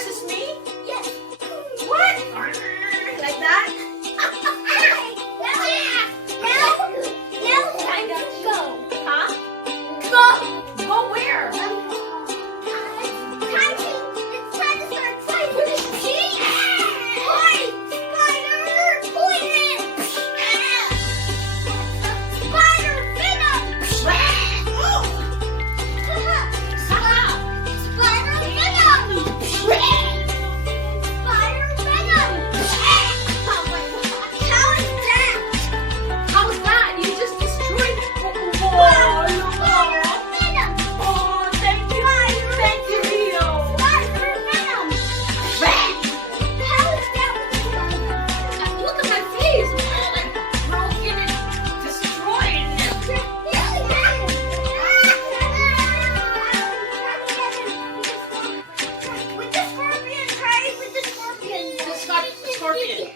versus me? Yes. What? Like that? Now time to go. Huh? Go. Go where? It's time to start fighting. See? Fight! Spider poison! Spider venom! Spider venom! Spider venom! How is that? How's that? You just destroyed it. Whoa, look. Venom! Oh, thank you. Thank you, Rio. Spider venom! How is that? Look at my face. It's all like broken and destroyed. With the scorpion, try it with the scorpion. The scorpion.